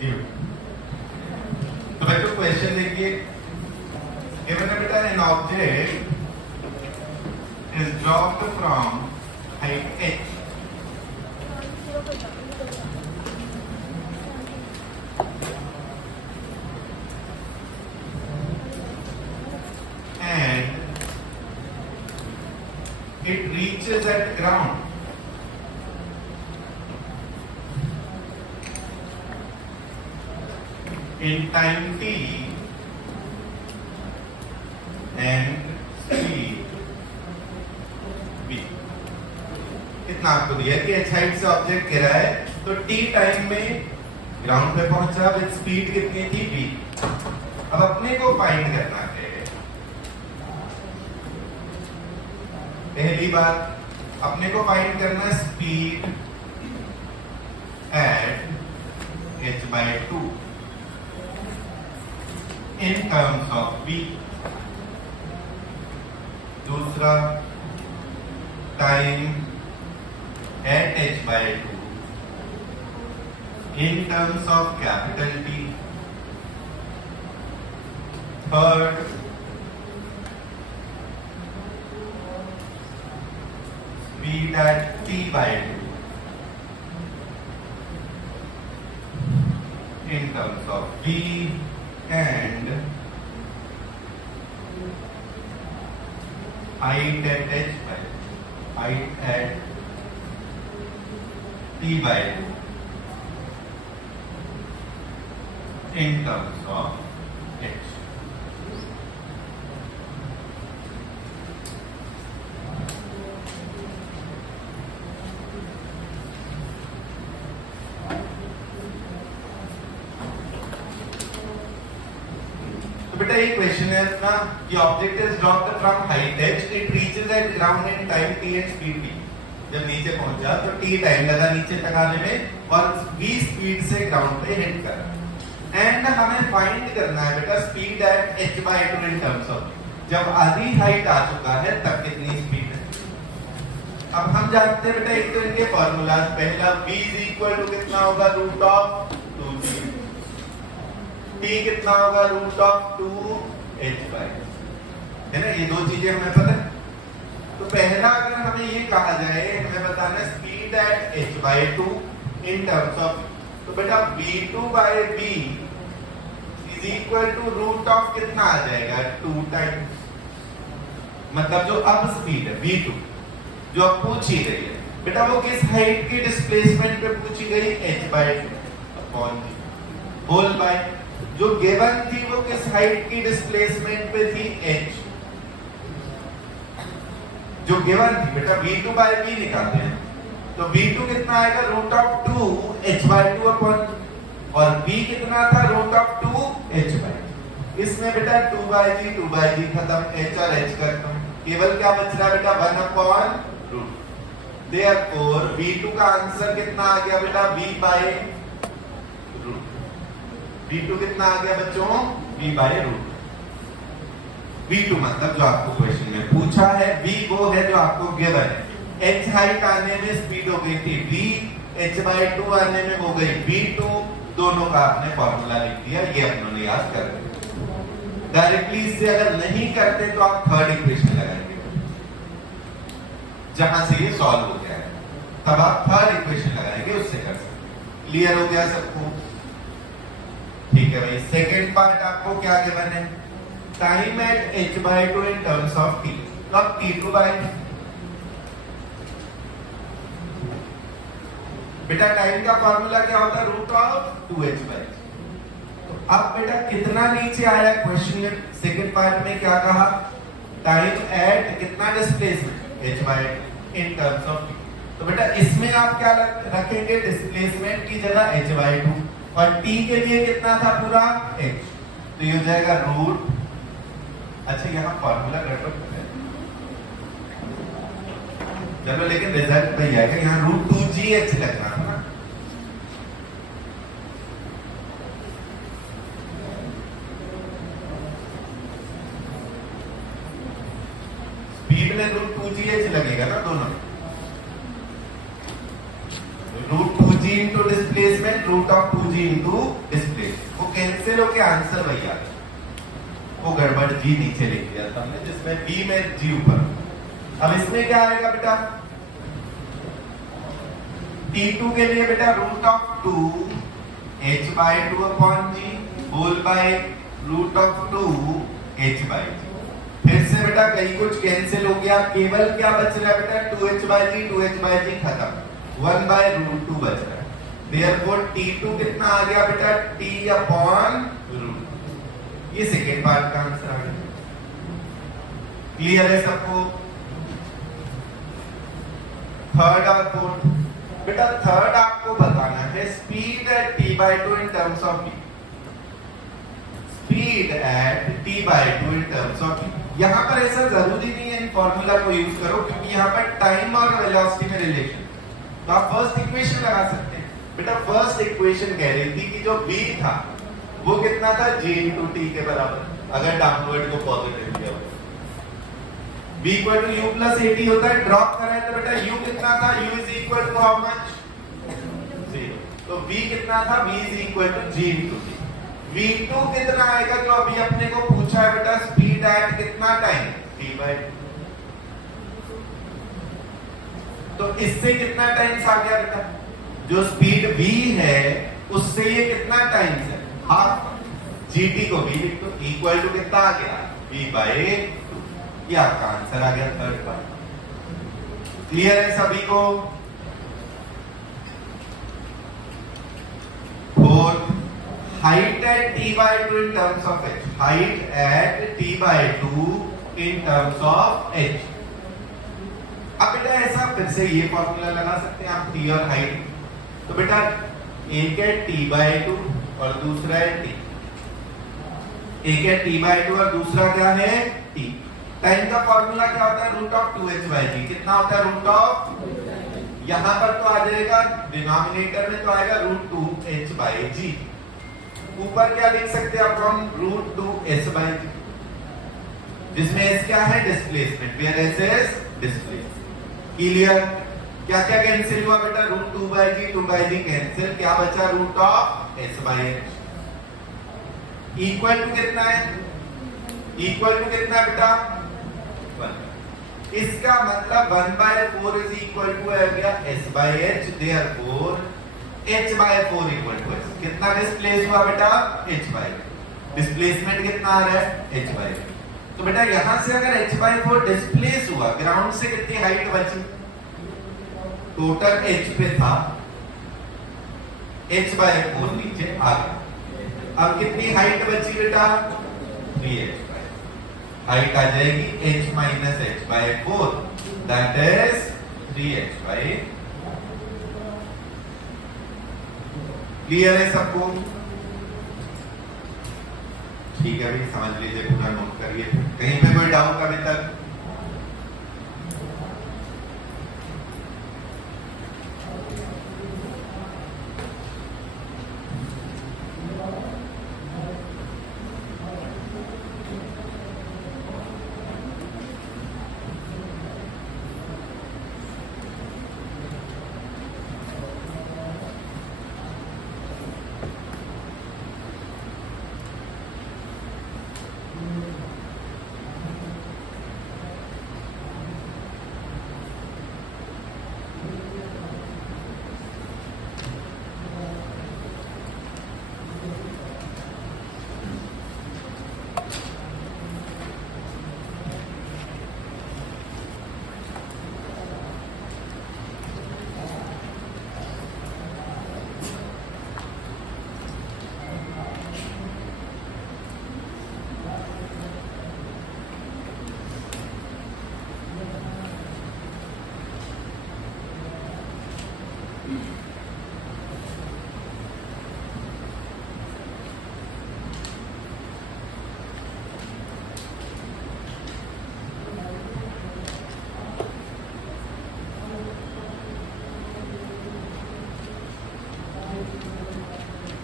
जी तो बच्चों क्वेश्चन देखिए, गिवन है बेटा an object is dropped from height h and it reaches at ground in time t and speed v। कितना आपको दिया कि h हाइट से ऑब्जेक्ट गिरा है तो t टाइम में ग्राउंड पे पहुंचा विद स्पीड कितनी थी v। अब अपने को फाइंड करना है पहली बात अपने को फाइंड करना speed at h/2 in terms of v। दूसरा time at h/2 in terms of capital T। Third, speed at t/2 in terms of v and height at t/2 in terms of h। तो बेटा ये question है ना कि object is dropped from height h, it reaches eight ground in time t and speed v। जब नीचे पहुंचा तो t टाइम लगा नीचे तक आने में और v स्पीड से ग्राउंड पे हिट करा। एंड हमें फाइंड करना है बेटा speed at h/2 in terms of, जब आधी हाइट आ चुका है तब कितनी स्पीड है। अब हम जानते हैं बेटा एक तो इनके फार्मूलाज, पहला v कितना होगा रूट ऑफ 2g, t कितना होगा रूट ऑफ 2h/, है ना, ये दो चीजें हमें पता है। तो पहला अगर हमें ये कहा जाए, हमें बताना speed at h/2 in terms of, तो बेटा v2/v is equal to root of कितना आ जाएगा 2 टाइम्स, मतलब जो अब स्पीड है v2 जो अब पूछी गई है बेटा वो किस हाइट की डिस्प्लेसमेंट पे पूछी गई h/2 अपॉन होल बाय जो गिवन थी वो किस हाइट की डिस्प्लेसमेंट पे थी h, जो गिवन थी बेटा v2/v निकालते हैं तो v2 कितना आएगा रूट ऑफ 2 h/2 अपॉन, और v कितना था रूट ऑफ 2 h/2। इसमें बेटा 2/g खत्म, h और h खत्म, केवल क्या बच रहा बेटा 1 अपॉन रूट। देयरफॉर v2 का आंसर कितना आ गया बेटा v/रूट। v2 कितना आ गया बच्चों v/रूट। v2 मतलब जो आपको क्वेश्चन में पूछा है, v वो है जो आपको गिवन है। h हाइट आने में स्पीड हो गई थी v, h/2 आने में हो गई v2, दोनों का आपने फॉर्मूला लिख दिया, ये अपनों ने याद कर लिया। डायरेक्टली इससे अगर नहीं करते तो आप थर्ड इक्वेशन लगाएंगे, जहां से ये सॉल्व हो गया है तब आप थर्ड इक्वेशन लगाएंगे, उससे कर सकते। क्लियर हो गया सबको? ठीक है भाई, सेकेंड पार्ट आपको क्या गिवन है, time at h/2 in terms of t, तो अब t2/t बेटा टाइम का फॉर्मूला क्या होता है रूट ऑफ 2h/2। तो अब बेटा कितना नीचे आया क्वेश्चन में, सेकंड पार्ट में क्या कहा, टाइम एट कितना displacement h/2 in terms of t। तो बेटा इसमें आप क्या रखेंगे, डिस्प्लेसमेंट की जगह h/2, और t के लिए कितना था पूरा h, तो ये हो जाएगा रूट, अच्छा यहाँ फॉर्मूला गड़बड़ है चलो, लेकिन रिजल्ट वही आएगा, यहाँ रूट 2gh लगना था ना। स्पीड में रूट 2gh लगेगा ना दोनों, root 2g into displacement root of 2g g into displacement, वो कैंसिल होके आंसर वही आ गया। वो गड़बड़ जी नीचे लिख दिया था हमने, जिसमें बी में जी ऊपर। अब इसमें क्या आएगा बेटा, T2 के लिए बेटा root of 2 h by 2 upon g whole by root of 2 h by g. फिर से बेटा कहीं कुछ कैंसिल हो गया, केवल क्या बच रहा है बेटा 2h बाय जी, 2h बाय जी खत्म, 1 बाय रूट 2 बच रहा है। देयरफॉर T2 कितना आ गया बेटा t अपॉन रूट। ये सेकेंड पार्ट का आंसर आ गया। क्लियर है सबको? थर्ड और फोर्थ बेटा, थर्ड आपको बताना है speed at t by 2 in terms of v। Speed at t by 2 in terms of v। यहां पर ऐसा जरूरी नहीं है इन फॉर्मूला को यूज करो, क्योंकि यहां पर टाइम और वेलोसिटी में रिलेशन, तो आप फर्स्ट इक्वेशन लगा सकते हैं। बेटा फर्स्ट इक्वेशन कह रही थी कि जो v था वो कितना था g into t के बराबर, अगर डाउनवर्ड को पॉजिटिव लिया हो। v equal to u plus at होता है, ड्रॉप करें तो बेटा u कितना था, u is equal to how much 0, तो v कितना था, v is equal to g into t। v2 कितना आएगा जो अभी अपने को पूछा है बेटा, स्पीड एट कितना टाइम t by 2। तो इससे कितना टाइम्स आ गया बेटा, जो स्पीड v है उससे ये कितना टाइम्स है, हाफ। gt को v लिख दो, इक्वल टू कितना आ गया v by 2। ये आपका आंसर आ गया थर्ड पार्ट। क्लियर है सभी को? Fourth, height at t by 2 in terms of h। Height at t by 2 in terms of h। अब बेटा ऐसा फिर से ये फॉर्मूला लगा सकते हैं आप, t और हाइट। तो बेटा एक है t by 2 और दूसरा है t। एक है t by 2 और दूसरा क्या है t। टाइम का फॉर्मूला क्या होता है, रूट ऑफ 2h बाय जी। कितना होता है रूट ऑफ, यहां पर तो आ जाएगा डिनोमिनेटर में तो आएगा रूट 2h बाय जी। ऊपर क्या लिख सकते हैं अपन, रूट 2s बाय जी, जिसमें s क्या है displacement, where s is displacement. Clear? क्या क्या कैंसिल हुआ बेटा, root 2 by g, 2 by g cancel, क्या बचा root of s by h। Equal to कितना है, इक्वल टू कितना बेटा 1। इसका मतलब 1/4 इज इक्वल टू आ गया s by h, therefore h by 4 equal to s। कितना डिस्प्लेस हुआ बेटा, h by, डिस्प्लेसमेंट कितना आ रहा है h by। तो बेटा यहां से अगर h by 4 डिस्प्लेस हुआ, ग्राउंड से कितनी हाइट बची, टोटल h पे था, h by 4 नीचे आ गया। अब कितनी हाइट बची बेटा 3h। हाइट आ जाएगी h minus h by 4, that is 3h by. Clear है सबको? ठीक है भाई, समझ लीजिए, पूरा नोट करिए। कहीं पे कोई डाउट अभी तक?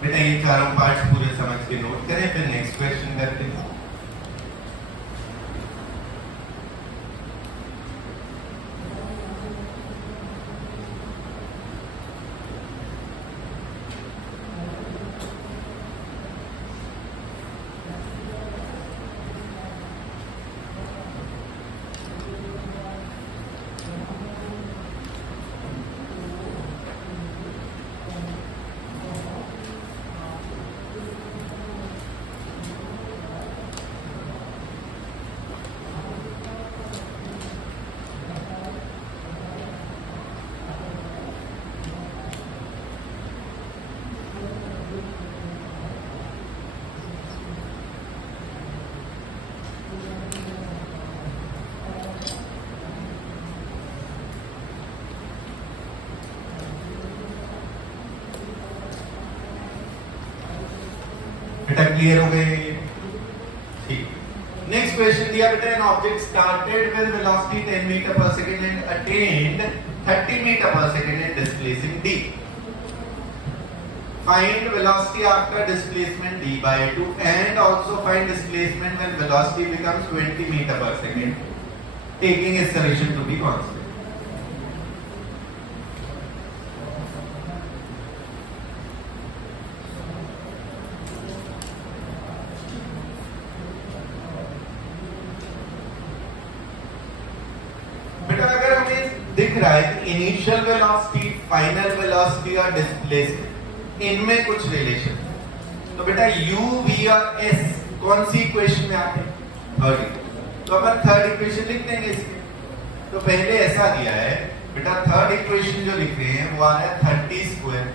बेटा ये चारों पार्ट्स पूरे समझ के नोट करें, फिर नेक्स्ट क्वेश्चन करते हैं। बेटा क्लियर हो गए? ठीक। नेक्स्ट क्वेश्चन दिया बेटा, an object started with velocity 10 metre per second and attained 30 metre per second and displacing d. Find velocity after displacement d by 2 and also find displacement when velocity becomes 20 meter per second, taking acceleration to be constant. बेटा अगर हमें दिख रहा है कि initial velocity, final velocity और displacement इनमें कुछ रिलेशन, तो बेटा u, v और s कौन सी इक्वेशन में आते हैं? थर्ड। तो अपन थर्ड इक्वेशन लिख देंगे इसके। तो पहले ऐसा दिया है बेटा, थर्ड इक्वेशन जो लिख रहे हैं वो आ रहा है 30 square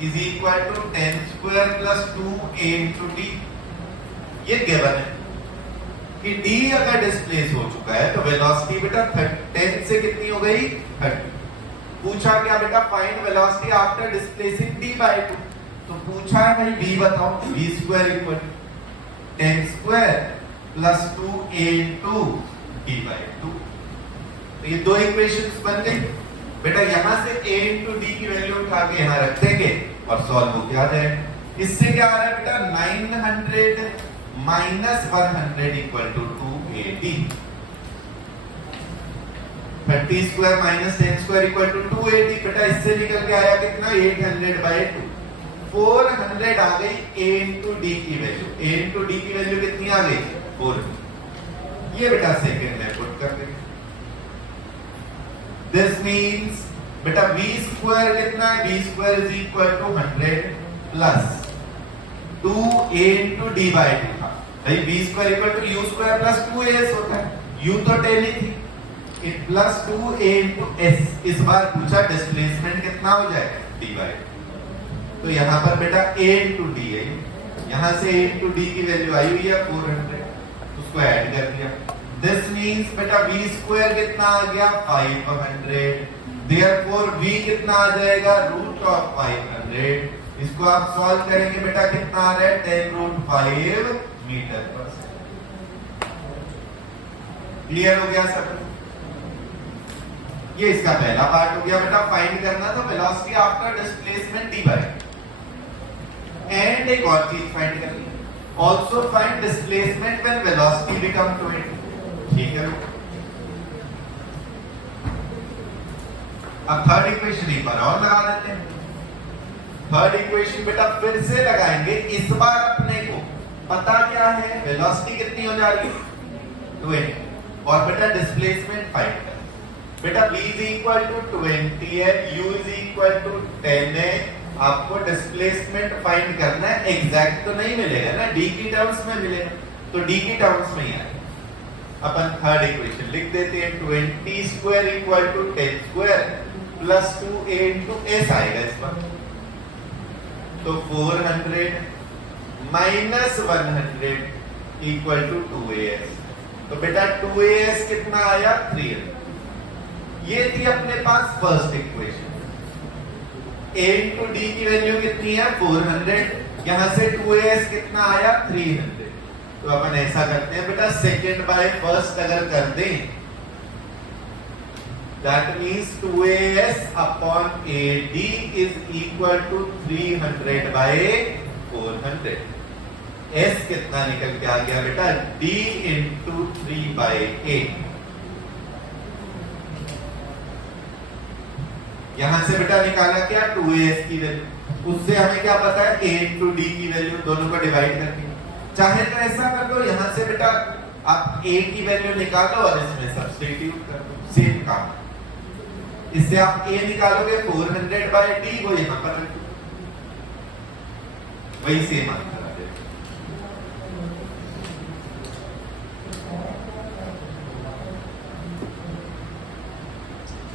is equal to 10 square plus 2a into d। ये गिवन है कि d अगर डिस्प्लेस हो चुका है तो वेलोसिटी बेटा 10 से कितनी हो गई? 30। पूछा क्या बेटा, find velocity after displacing d by 2। तो पूछा है भाई v बताओ, v square equal 10 square plus 2a into d by 2। तो ये दो इक्वेशंस बन गई बेटा। यहां से a इंटू d की वैल्यू उठा के यहां रख देंगे और सॉल्व हो क्या जाएगा। इससे क्या आ रहा है बेटा, 900 minus 100 equal to 2ad। 30 square minus 10 square equal to 280। बेटा इससे निकल के आया कितना? 800 बाय 2। 400 आ गई a इंटू डी की वैल्यू। a इंटू डी की वैल्यू कितनी आ गई? 4। ये बेटा सेकंड में पुट कर देंगे। दिस मींस बेटा v स्क्वायर कितना है? v square is equal to 100 plus 2a into d by 2 था भाई। v square equal to u square plus 2as होता है। u तो 10 ही थी, प्लस 2a इंटू s। इस बार पूछा डिस्प्लेसमेंट कितना हो जाएगा? d by. तो यहाँ पर बेटा a इंटू डी है, यहाँ से a इंटू डी की वैल्यू आई हुई है 400, उसको ऐड कर दिया। दिस मींस बेटा v स्क्वायर कितना आ गया? 500। देयरफॉर v कितना आ जाएगा? Root of 500। इसको आप सॉल्व करेंगे बेटा, कितना आ रहा है? 10√5 मीटर पर सेकंड। क्लियर हो गया सब? ये इसका पहला पार्ट हो गया बेटा। फाइंड करना था velocity after displacement d by. And एक और चीज फाइंड करनी है, also find displacement when velocity become 20। ठीक है। अब थर्ड इक्वेशन एक बार और लगा देते हैं। थर्ड इक्वेशन बेटा फिर से लगाएंगे। इस बार अपने को पता क्या है? वेलोसिटी कितनी हो जा रही है? 20। और बेटा डिस्प्लेसमेंट फाइंड करना। बेटा v is equal to 20 है, u is equal to 10 है। आपको डिस्प्लेसमेंट फाइंड करना है। एग्जैक्ट तो नहीं मिलेगा ना, d की टर्म्स में मिलेगा, तो d की टर्म्स में ही आएगा। अपन थर्ड इक्वेशन लिख देते हैं। 20 square equal to 10 square plus 2a into s आएगा इस पर। तो 400 माइनस 100 इक्वल टू 2as। तो बेटा 2as कितना आया? 300। ये थी अपने पास first equation. a into D की वैल्यू कितनी है? 400। यहां से 2as कितना आया? 300। तो अपन ऐसा करते हैं बेटा, सेकंड बाय फर्स्ट अगर कर दें, that means 2as upon ad is equal to 300 by 400। s कितना निकल के आ गया बेटा? d into 3 by 8। यहां से बेटा निकाला क्या? 2as की वैल्यू। उससे हमें क्या पता है? a इंटू डी की वैल्यू, दोनों को डिवाइड करके। चाहे तो ऐसा कर लो, यहां से बेटा आप a की वैल्यू निकालो और इसमें सब्स्टिट्यूट कर दो, सेम काम। इससे आप a निकालोगे 400 बाय d, वो यहां पर रख दो, वही सेम आंसर आ जाएगा।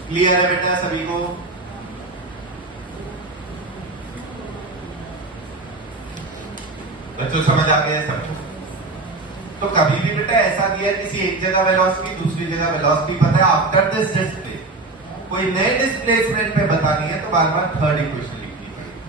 क्लियर है बेटा सभी को? बच्चों समझ आ गया सब? तो कभी भी बेटा ऐसा दिया किसी एक जगह वेलोसिटी, दूसरी जगह वेलोसिटी पता है, आफ्टर दिस डिस्प्लेस कोई नए डिस्प्लेसमेंट पे बतानी है तो बार बार थर्ड इक्वेशन लिखनी पड़ेगी।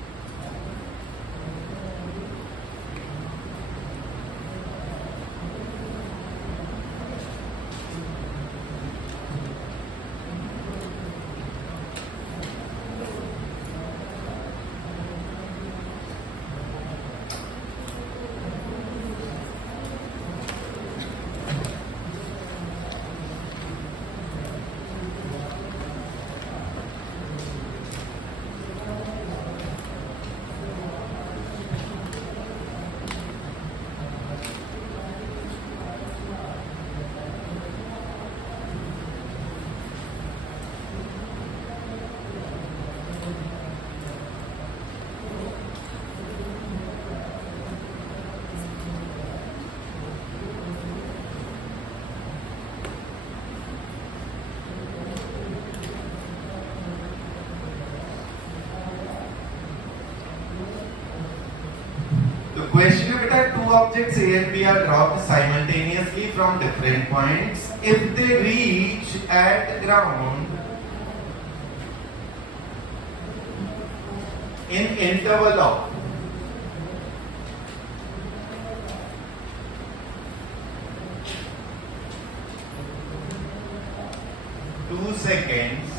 question है बेटा, two objects A and B are dropped simultaneously from different points. If they reach at ground in interval of 2 seconds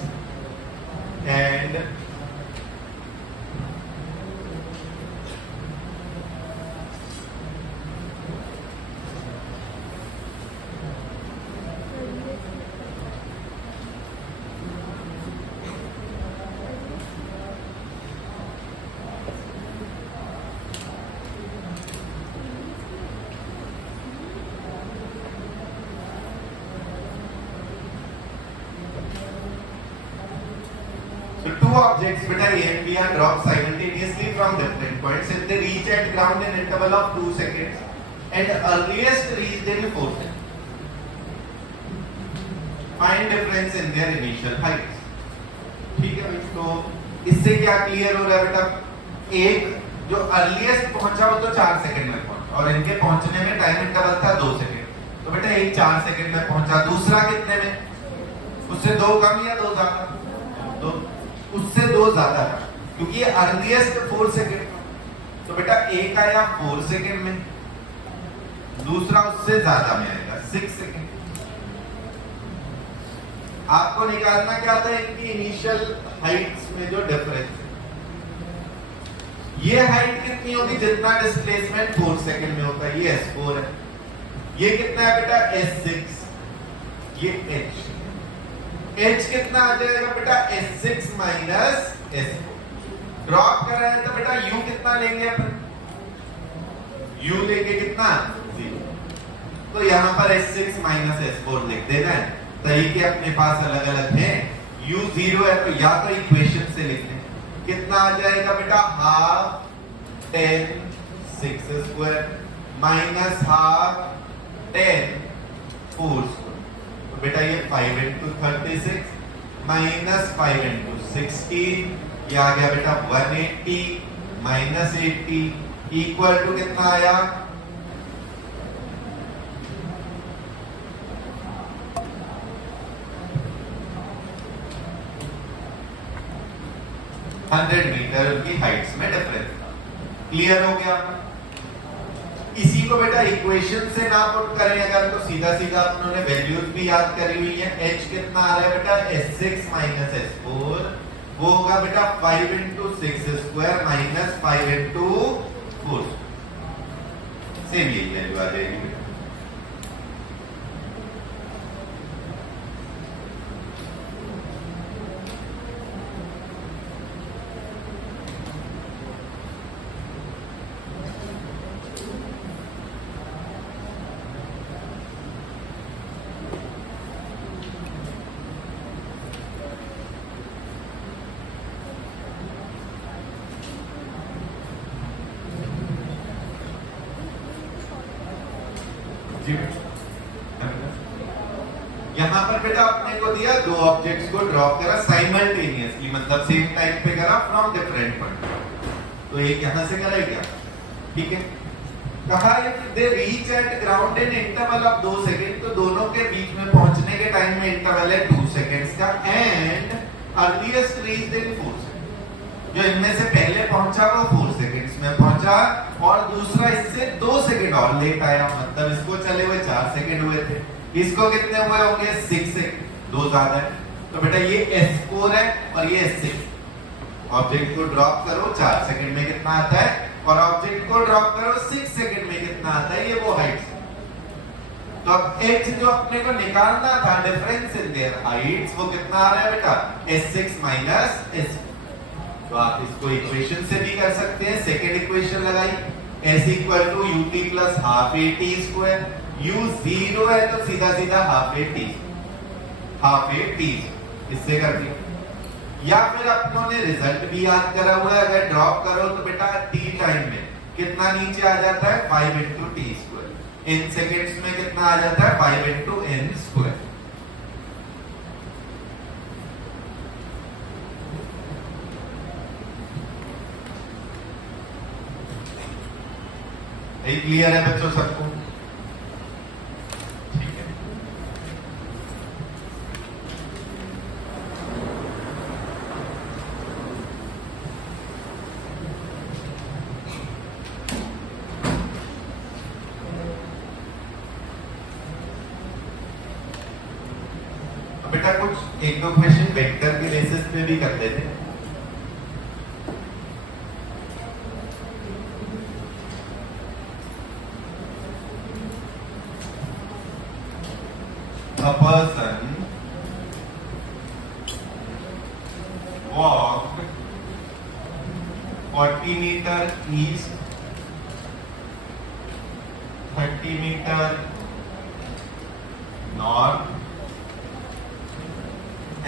and so two objects beta A and B are dropped simultaneously from different points. If they reach at ground in interval of 2 seconds and earliest reached in 4 seconds. Find difference in their initial heights. ठीक है, तो इससे क्या clear हो रहा है बेटा? एक जो अर्लीस्ट पहुंचा वो तो 4 सेकंड में पहुंचा और इनके पहुंचने में टाइम इंटरवल था 2 सेकंड. तो बेटा एक 4 सेकंड में पहुंचा, दूसरा कितने में? उससे 2 कम या 2 ज्यादा? तो उससे 2 ज्यादा था क्योंकि ये अर्लीस्ट 4 सेकंड. तो बेटा एक आया 4 सेकंड में, दूसरा उससे ज्यादा में आएगा 6 सेकंड. आपको निकालना क्या था? इनकी इनिशियल हाइट्स में जो डिफरेंस है, ये हाइट कितनी होगी? जितना डिस्प्लेसमेंट 4 सेकंड में होता है, ये S4 है. ये कितना है बेटा? S6. ये H. H कितना आ जाएगा बेटा? S6 minus S4. ड्रॉप कर रहे हैं तो बेटा U कितना लेंगे अपन? U लेंगे कितना? 0. तो यहां पर S6 माइनस S4 लिख देना है. तरीके अपने पास अलग अलग हैं. U 0 है तो या तो इक्वेशन से लिख लें. कितना आ जाएगा बेटा? Half 10 6 square minus half 10 4 square. तो बेटा ये 5 into 36 माइनस 5 into 16, ये आ गया बेटा 180 माइनस 80 इक्वल टू कितना आया? 100 मीटर की हाइट्स में डिफरेंस था. क्लियर हो गया? इसी को बेटा इक्वेशन से ना पुट करें अगर तो सीधा सीधा अपनों वैल्यूज भी याद करी हुई है. h कितना आ रहा है बेटा? S6 minus S4. वो होगा बेटा 5 into 6 square minus 5 into 4. Same यही वैल्यू आ जाएगी. यहां पर बेटा अपने को दिया दो ऑब्जेक्ट्स को ड्रॉप करा साइमल्टेनियसली, मतलब सेम टाइम पे करा फ्रॉम डिफरेंट पॉइंट. तो एक यहां से करा क्या? ठीक है. कहा if they reach at ground in interval of 2 second, तो दोनों के बीच में पहुंचने के टाइम में इंटरवल है 2 सेकंड्स का. And earliest reached in 4 second. जो इनमें से पहले पहुंचा वो 4 सेकंड्स में पहुंचा और दूसरा इससे 2 सेकंड और लेट आया, मतलब इसको चले हुए 4 सेकंड हुए थे, इसको कितने हुए होंगे? 6 सेकंड. 2 ज्यादा है. तो बेटा ये S4 है और ये S6. ऑब्जेक्ट को ड्रॉप करो 4 सेकंड में कितना आता है और ऑब्जेक्ट को ड्रॉप करो 6 सेकंड में कितना आता है, ये वो हाइट्स. तो अब h जो अपने को निकालना था डिफरेंस इन देयर हाइट्स, वो कितना आ रहा है बेटा? S6 minus S4. तो आप इसको इक्वेशन से भी कर सकते हैं. सेकंड इक्वेशन लगाई, s equal to ut plus half a t square. u 0 है तो सीधा सीधा हाफ a t इससे कर दिया. या फिर अपनों ने रिजल्ट भी याद करा हुआ है. अगर ड्रॉप करो तो बेटा t टाइम में कितना नीचे आ जाता है? 5 into t स्क्वायर. इन सेकंड्स में कितना आ जाता है? 5 into n स्क्वायर. यही क्लियर है बच्चों सबको? ठीक है। बेटा कुछ एक दो क्वेश्चन वेक्टर के बेसिस पे भी कर लेते हैं। A person walked 40 meter east, 30 meter north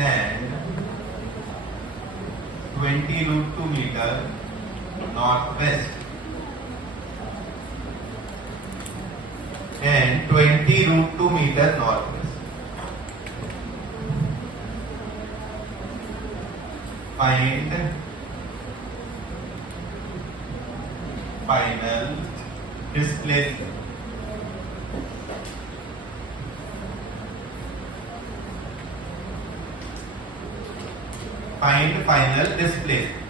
and 20√2 meter northwest and 20√2 meter northwest. Find final displacement. Find final displacement.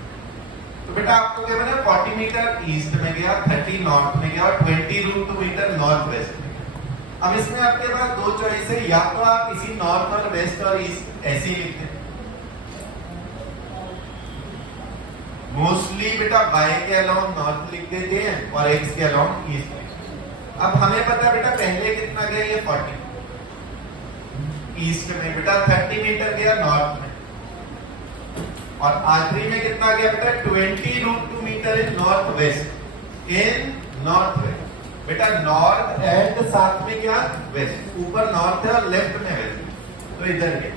तो बेटा आपको क्या बना, 40 मीटर ईस्ट में गया, 30 नॉर्थ में गया और 20√2 मीटर नॉर्थ वेस्ट में गया। अब इसमें आपके पास दो चॉइस है, या तो आप इसी नॉर्थ और वेस्ट और ईस्ट ऐसे ही लिखते हैं। मोस्टली बेटा बाय के अलाउंग नॉर्थ लिख देते हैं और एक्स के अलाउंग ईस्ट लिखते हैं। अब हमें पता बेटा पहले कितना गया, ये 40 ईस्ट में, बेटा 30 मीटर गया नॉर्थ में और आखिरी में कितना गया बेटा 20√2 मीटर इन नॉर्थ वेस्ट, इन नॉर्थ वेस्ट। बेटा नॉर्थ एंड साथ में क्या वेस्ट, ऊपर नॉर्थ है और लेफ्ट में वेस्ट, तो इधर गया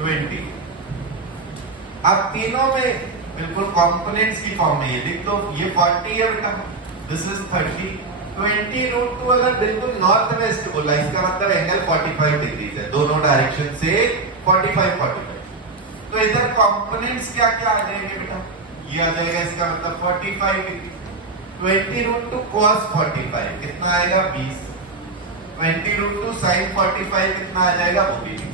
20। अब तीनों में बिल्कुल कंपोनेंट्स की फॉर्म में ये लिख दो, ये 40 है बेटा, दिस इज 30, 20√2 अगर बिल्कुल नॉर्थ वेस्ट बोला इसका मतलब एंगल 45 डिग्री है, दोनों डायरेक्शन से 45। तो इधर कंपोनेंट्स क्या क्या आ जाएंगे बेटा, ये आ जाएगा इसका मतलब 45 डिग्री, 20√2 cos 45 कितना आएगा 20, 20√2 sin 45 कितना आ जाएगा वो भी 20।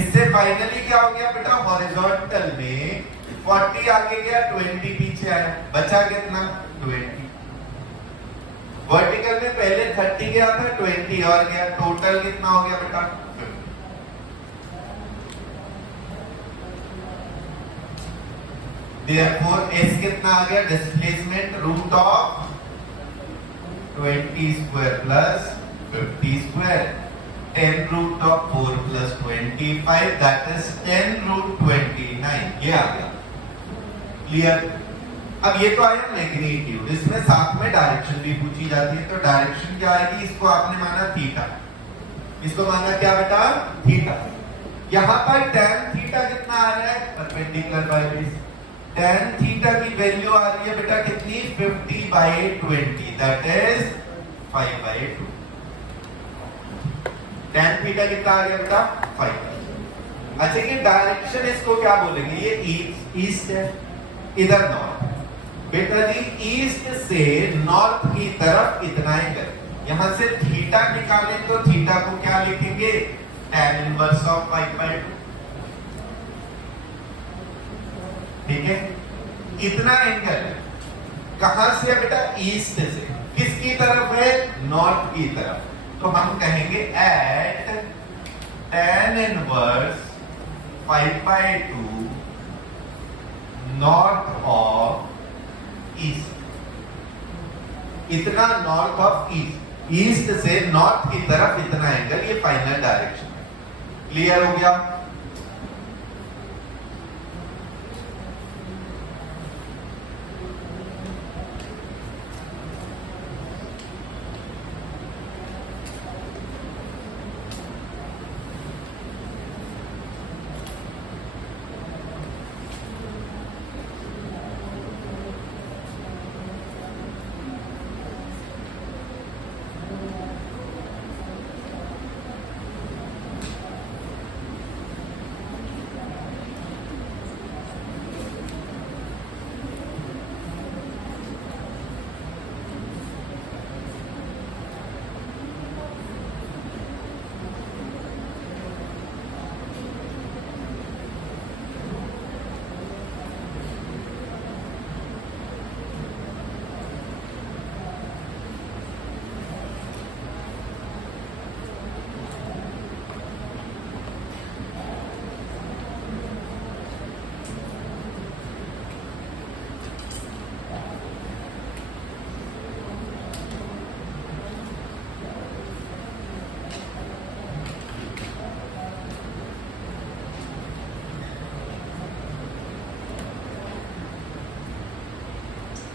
इससे फाइनली क्या हो गया बेटा, हॉरिजॉन्टल में 40 आगे गया, 20 पीछे आया, बचा कितना 20। वर्टिकल में पहले 30 गया था, 20 और गया, टोटल कितना हो गया बेटा 50। Therefore S कितना आ गया, displacement root of 20 square plus 50 square, 10 root of 4 plus 25 that is 10 root 29, ये आ गया। क्लियर? अब ये तो आया मैग्नीट्यूड, इसमें साथ में डायरेक्शन भी पूछी जाती है, तो डायरेक्शन क्या आएगी, इसको आपने माना थीटा, इसको माना क्या बेटा थीटा। यहाँ पर tan थीटा कितना आ रहा है, perpendicular by base, tan theta की वैल्यू आ रही है बेटा कितनी 50/20 दैट इज 5/2। tan थीटा कितना आ गया बेटा 5। अच्छा ये डायरेक्शन इसको क्या बोलेंगे, ये ईस्ट है, इधर नॉर्थ। बेटा जी ईस्ट से नॉर्थ की तरफ इतना एंगल, यहां से थीटा निकालें तो थीटा को क्या लिखेंगे, tan इनवर्स ऑफ 5/2। ठीक है, इतना एंगल कहां से है बेटा, ईस्ट से, किसकी तरफ है, नॉर्थ की तरफ। तो हम कहेंगे at tan inverse 5/2 north of east, इतना नॉर्थ ऑफ ईस्ट, ईस्ट से नॉर्थ की तरफ इतना एंगल, ये फाइनल डायरेक्शन है। क्लियर हो गया?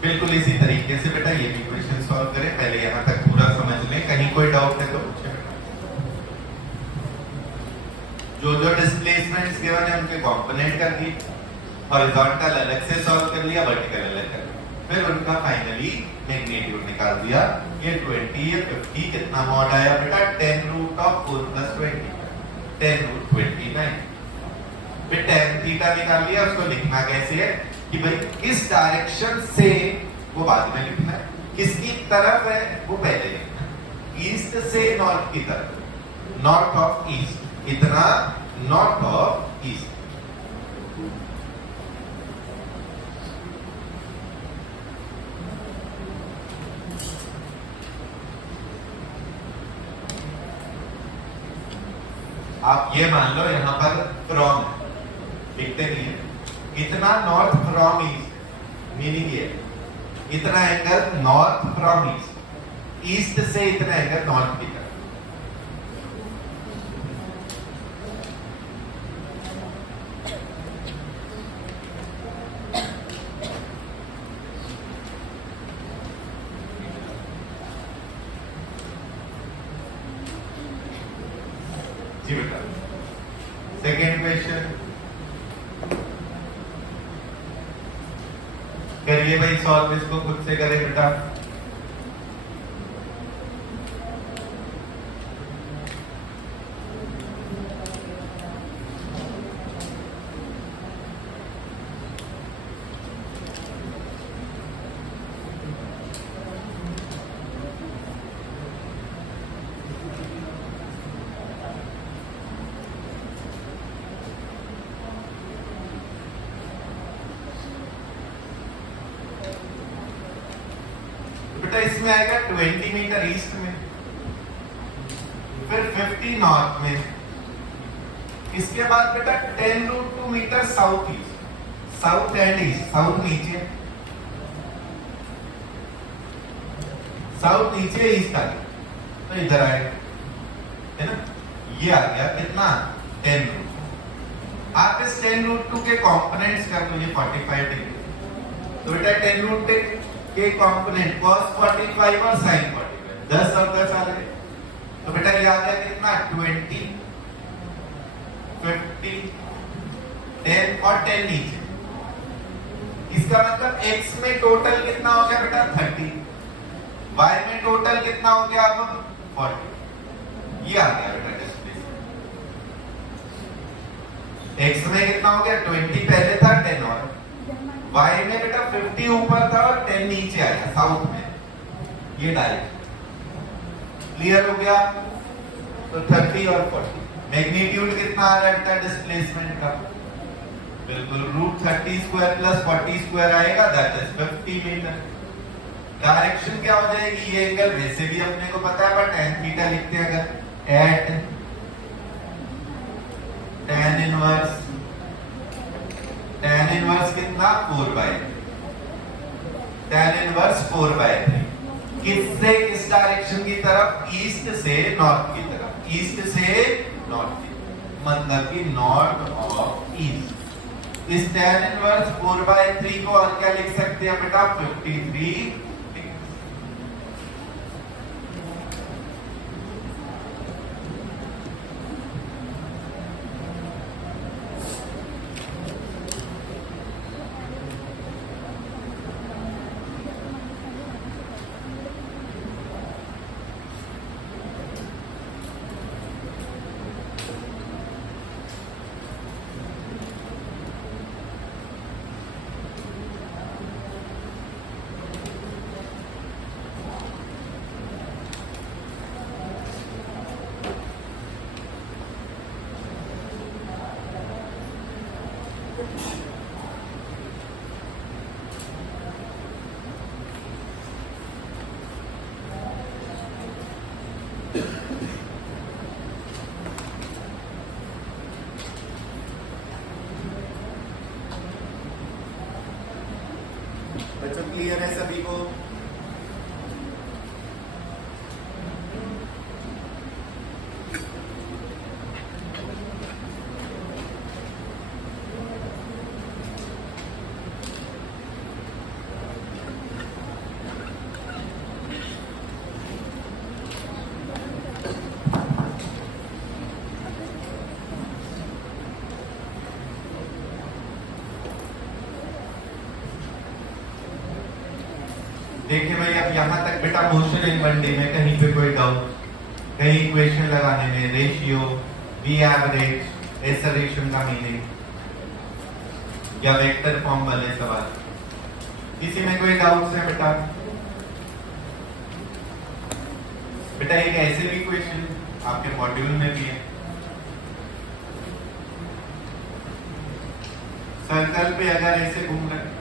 बिल्कुल इसी तरीके से बेटा ये भी क्वेश्चन सॉल्व करें। पहले यहाँ तक पूरा समझ लें, कहीं कोई डाउट है तो पूछे बेटा। जो जो डिस्प्लेसमेंट्स गिवन है उनके कंपोनेंट कर दिए, हॉरिजॉन्टल अलग से सॉल्व कर लिया, वर्टिकल अलग कर लिया, फिर उनका फाइनली मैग्नीट्यूड निकाल दिया। ये 20 ये 50 कितना मॉड आया बेटा 10 रूट ऑफ 4 प्लस 20 10 रूट 29। फिर tan थीटा निकाल लिया, उसको लिखना कैसे है कि भाई किस डायरेक्शन से, वो बाद में लिखना है, किसकी तरफ है वो पहले लिखना है। ईस्ट से नॉर्थ की तरफ, नॉर्थ ऑफ ईस्ट, इतना नॉर्थ ऑफ ईस्ट। आप ये मान लो यहां पर फ्रॉम लिखते नहीं है, इतना नॉर्थ फ्रॉम ईस्ट, मीनिंग ये इतना angle north from east, east से इतना एंगल नॉर्थ की तरफ। जी बेटा, सेकेंड क्वेश्चन करिए भाई सॉल्व, इसको खुद से करें बेटा। बेटा इसमें आएगा 20 मीटर ईस्ट में, फिर 50 नॉर्थ में, इसके बाद बेटा 10 root 2 metre south east, south and east, south नीचे, साउथ नीचे ईस्ट आ गया तो इधर आए, है ना। ये आ गया कितना 10 रूट। आप इस 10 रूट 2 के कंपोनेंट्स कर दो, ये 45 डिग्री, तो बेटा 10 रूट के कंपोनेंट cos 45 और sin 45, 10 और 10 आ गए, तो बेटा ये आ गया कितना 20 50 10 और 10 नीचे। इसका मतलब x में टोटल कितना हो गया बेटा 30, y में टोटल कितना हो गया अब 40। ये आ गया बेटा डिस्प्लेसमेंट। x में कितना हो गया 20 पहले था 10 और y में बेटा 50 ऊपर था और 10 नीचे आया साउथ में, ये डायरेक्ट क्लियर हो गया। तो 30 और 40, मैग्नीट्यूड कितना आ रहा है बेटा डिस्प्लेसमेंट का, बिल्कुल रूट 30 स्क्वायर प्लस 40 स्क्वायर आएगा, दैट इज 50 मीटर। डायरेक्शन क्या हो जाएगी, ये एंगल वैसे भी अपने को पता है, पर tan थीटा लिखते हैं अगर, at tan inverse, tan inverse कितना 4/3, tan इनवर्स 4/3, किससे किस डायरेक्शन की तरफ, ईस्ट से नॉर्थ की तरफ, ईस्ट से नॉर्थ की, मतलब कि नॉर्थ ऑफ ईस्ट। इस tan इनवर्स 4/3 को और क्या लिख सकते हैं बेटा 53। बच्चों क्लियर है सभी को? देखिए भाई अब यहाँ तक बेटा मोशन इन 1D में कहीं पे कोई डाउट, कहीं इक्वेशन लगाने में, रेशियो, वी एवरेज, एक्सेलरेशन का मीनिंग या वेक्टर फॉर्म वाले सवाल, किसी में कोई डाउट्स है बेटा? बेटा एक ऐसे भी क्वेश्चन आपके मॉड्यूल में भी है, सर्कल पे अगर ऐसे घूम रहे,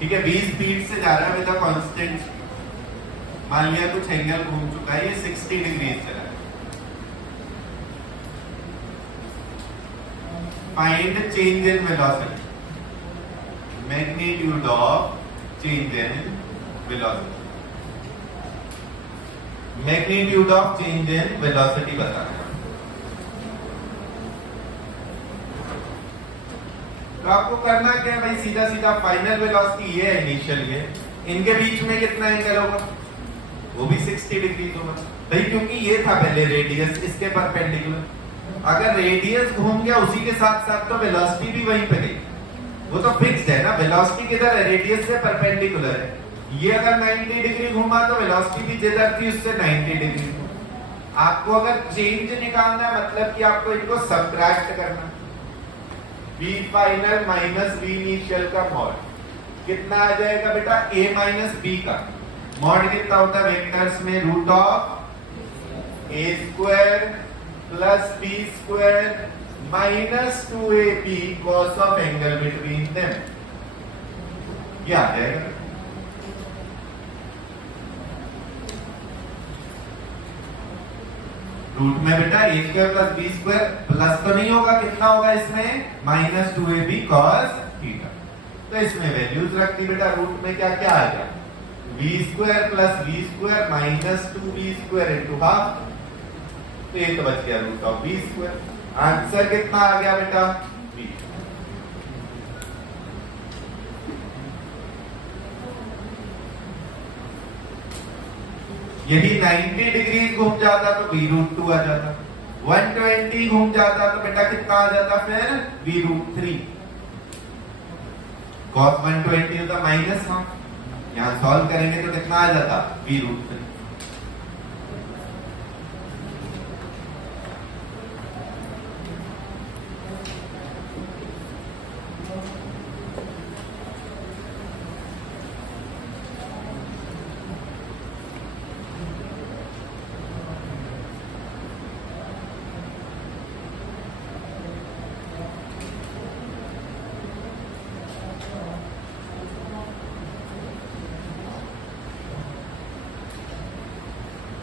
ठीक है, 20 स्पीड से जा रहा है विद कांस्टेंट, मान लिया कुछ एंगल घूम चुका है, ये 60 डिग्री चला है, find change in velocity, magnitude of change in velocity, magnitude of change in velocity बताना है। तो आपको करना क्या है भाई, सीधा सीधा फाइनल वेलोसिटी ये है, इनिशियल ये, इनके बीच में कितना एंगल होगा, वो भी 60 डिग्री होगा भाई, क्योंकि ये था पहले रेडियस, इसके परपेंडिकुलर, अगर रेडियस घूम गया उसी के साथ साथ तो वेलोसिटी भी वहीं पे गई, वो तो फिक्स्ड है ना, वेलोसिटी किधर है, रेडियस से परपेंडिकुलर है, ये अगर 90 डिग्री घूमा तो वेलोसिटी भी जिधर थी उससे 90 डिग्री। आपको अगर चेंज निकालना है मतलब कि आपको इनको सबट्रैक्ट करना, v final minus v initial का मॉड कितना आ जाएगा बेटा, a माइनस b का मॉड कितना होता है वेक्टर्स में, root of a square plus b square minus 2ab cos of angle between them, ये आ जाएगा। रूट में बेटा a square plus b square, plus तो नहीं होगा, कितना होगा इसमें, माइनस 2ab cos थीटा, तो इसमें वैल्यूज रख दी बेटा, रूट में क्या क्या आ गया, b square plus b square minus 2b square into half, तो ये तो बच गया root of b square, answer कितना आ गया बेटा, b। यदि 90 डिग्री घूम जाता तो v रूट 2 आ जाता, 120 घूम जाता तो बेटा कितना आ जाता, फिर v रूट 3, cos 120 होता माइनस हाफ, यहां सॉल्व करेंगे तो कितना आ जाता, v रूट 3।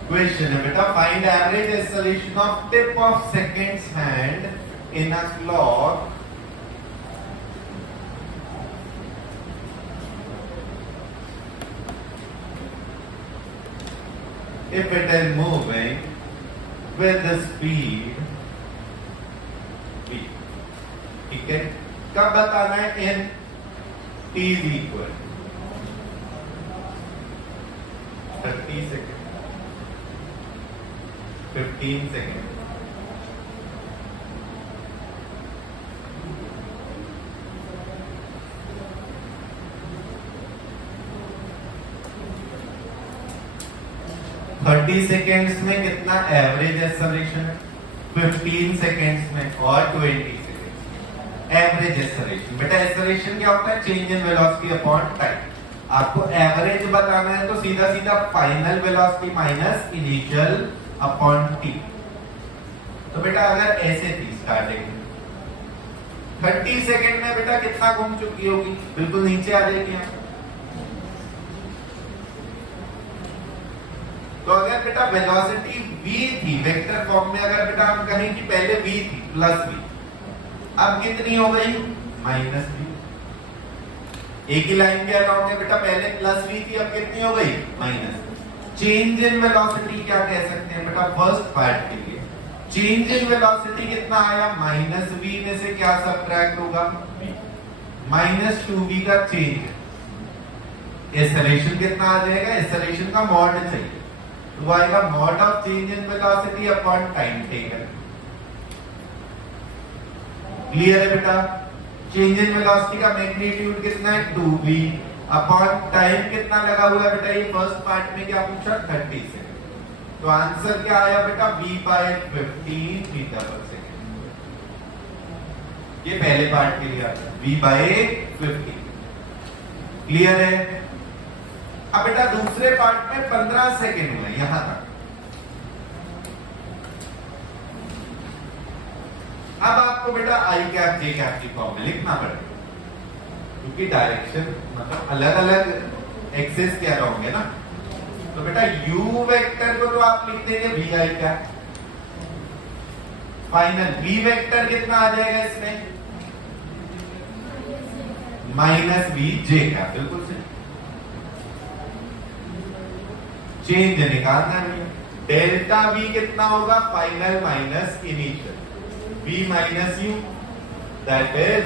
Question है बेटा, find average acceleration of tip of seconds hand in a clock if it is moving with the speed v, ठीक है, कब बताना है, in t is equal 30 second 15 second, seconds में कितना एवरेज एक्सेलरेशन है, 15 सेकेंड्स में और 20 सेकेंड एवरेज एक्सेलरेशन। बेटा एक्सेलरेशन क्या होता है, change in velocity upon time. आपको एवरेज बताना है तो सीधा सीधा final velocity minus initial upon T. तो बेटा अगर ऐसे थी स्टार्टिंग 30 सेकेंड में बेटा कितना घूम चुकी होगी, बिल्कुल नीचे आ जाएगी यहाँ। तो अगर बेटा वेलोसिटी v थी वेक्टर फॉर्म में, अगर बेटा हम कहें कि पहले v थी प्लस v, अब कितनी हो गई माइनस v। एक ही लाइन के अलावा बेटा पहले प्लस v थी, अब कितनी हो गई माइनस। चेंज इन वेलोसिटी क्या कह सकते हैं बेटा, फर्स्ट पार्ट के लिए चेंज इन वेलोसिटी कितना आया माइनस v में से क्या सब्ट्रैक्ट होगा v, माइनस 2v का चेंज। एक्सेलरेशन कितना आ जाएगा, एक्सेलरेशन का मॉड चाहिए तो आएगा mod of change in velocity upon time taken. Clear है बेटा। चेंज इन वेलोसिटी का मैग्नीट्यूड कितना है 2v, अपॉन टाइम कितना लगा हुआ है बेटा, ये फर्स्ट पार्ट में क्या पूछा 30 सेकेंड, तो आंसर क्या आया बेटा v/15 मीटर पर सेकेंड। ये पहले पार्ट के लिए आता है v/15। क्लियर है? अब बेटा दूसरे पार्ट में 15 सेकेंड हुए यहां तक। अब आपको बेटा आई कैप जे कैप की फॉर्म में लिखना पड़ेगा, क्योंकि डायरेक्शन मतलब अलग अलग एक्सेस क्या होंगे ना। तो बेटा u वेक्टर को तो आप लिख देंगे V I cap, final v vector कितना आ जाएगा इसमें माइनस वी जे कैप, बिल्कुल सही। चेंज निकालना है, डेल्टा v कितना होगा final minus initial, v minus U, that is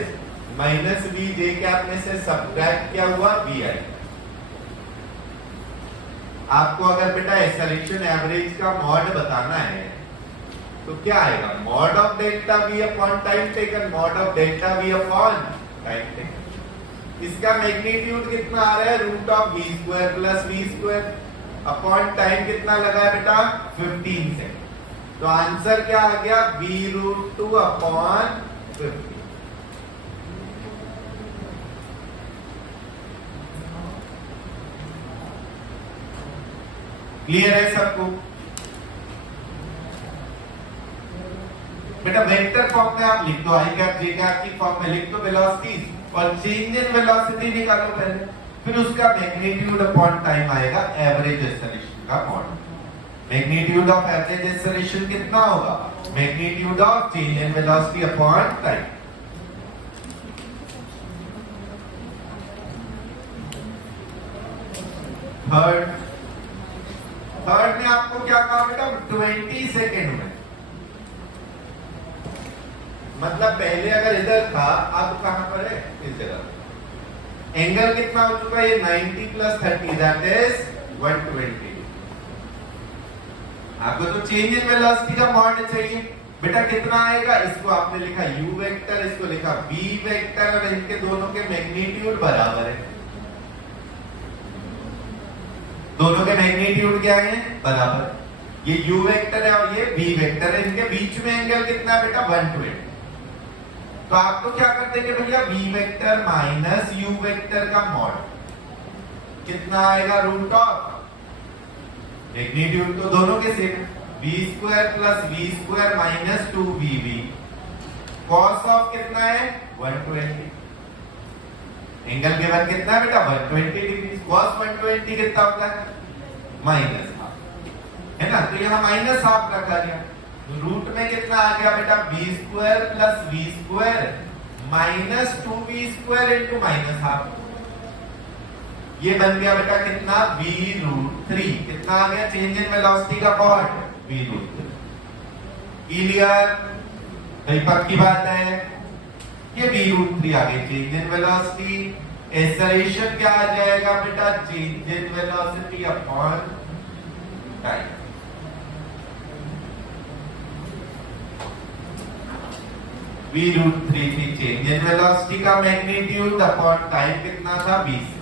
minus V J cap में से सब्ट्रैक्ट क्या हुआ वी आई। आपको अगर बेटा एक्सेलरेशन एवरेज का मॉड बताना है तो क्या आएगा, mod of delta V upon time taken, mod of delta V upon time taken. इसका मैग्नीट्यूड कितना आ रहा है root of V square plus V square, upon time कितना लगा है बेटा 15 सेकेंड। तो आंसर क्या आ गया v√2 अपॉन 15। क्लियर है सबको? बेटा वेक्टर फॉर्म में आप लिख दो, आई कैप जे कैप की फॉर्म में लिख दो वेलोसिटीज और चेंज इन वेलोसिटी निकालो पहले, फिर उसका मैग्नीट्यूड अपॉन टाइम आएगा एवरेज एक्सेलरेशन का mod. Magnitude of average acceleration कितना होगा, magnitude of change in velocity upon time. Third में आपको क्या कहा बेटा 20 सेकेंड में, मतलब पहले अगर इधर था अब कहां पर है इस जगह। एंगल कितना हो चुका है ये 90 प्लस 30 दैट इज 120। आपको तो चेंज इन वेलोसिटी का मॉड चाहिए बेटा, कितना आएगा, इसको आपने लिखा u वेक्टर, इसको लिखा v वेक्टर, और इनके दोनों के मैग्नीट्यूड बराबर है। दोनों के मैग्नीट्यूड क्या है बराबर, ये u वेक्टर है और ये v वेक्टर है, इनके बीच में एंगल कितना है बेटा 120। तो आपको क्या कर देंगे भैया v vector minus u vector का मॉड कितना आएगा रूट ऑफ, मैग्नीट्यूड तो दोनों के same, v square plus v square minus 2vv, cos of कितना है 120, एंगल गिवन कितना है बेटा 120 डिग्री, कॉस 120 कितना होता है माइनस हाफ, है ना। तो यहाँ माइनस हाफ रखा गया, रूट में कितना आ गया बेटा v square plus v square minus 2v square into minus half, ये बन गया बेटा कितना v√3, कितना आ गया चेंज इन वेलोसिटी का मॉड v√3। क्लियर भाई, पक्की बात है, ये v√3 आ गई चेंज इन वेलोसिटी। एक्सेलरेशन क्या आ जाएगा बेटा change in velocity upon time. v√3 थी चेंज इन वेलोसिटी का मैग्नीट्यूड अपॉन टाइम कितना था 20।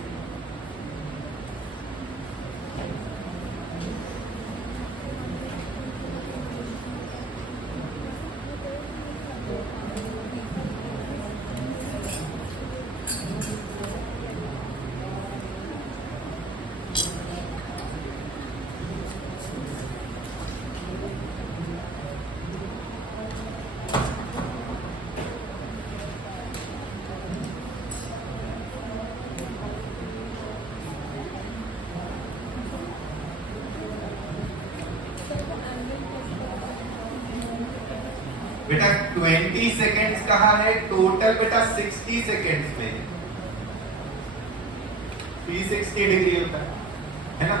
बेटा 20 सेकेंड्स कहा है, टोटल बेटा 60 सेकेंड्स में 360 डिग्री होता है ना।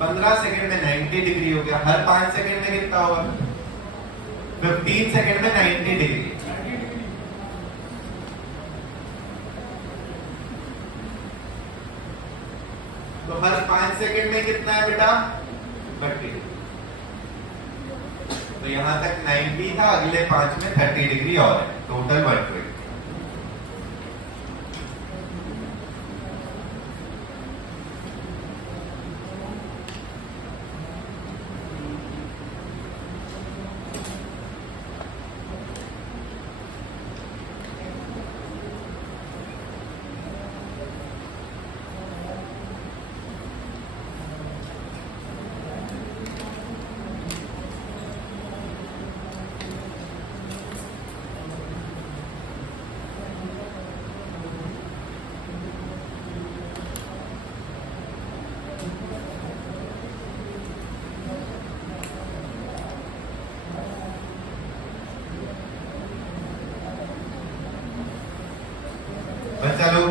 15 सेकेंड में 90 डिग्री हो गया, हर 5 सेकेंड में कितना होगा 15 सेकेंड में 90 डिग्री। तो हर 5 सेकेंड में कितना है बेटा 30 डिग्री। तो यहां तक 90 था, अगले 5 में 30 डिग्री और है, टोटल 120।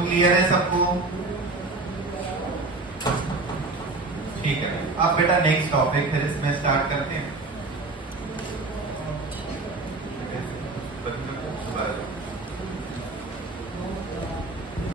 क्लियर है सबको? ठीक है, अब बेटा नेक्स्ट टॉपिक फिर इसमें स्टार्ट करते हैं।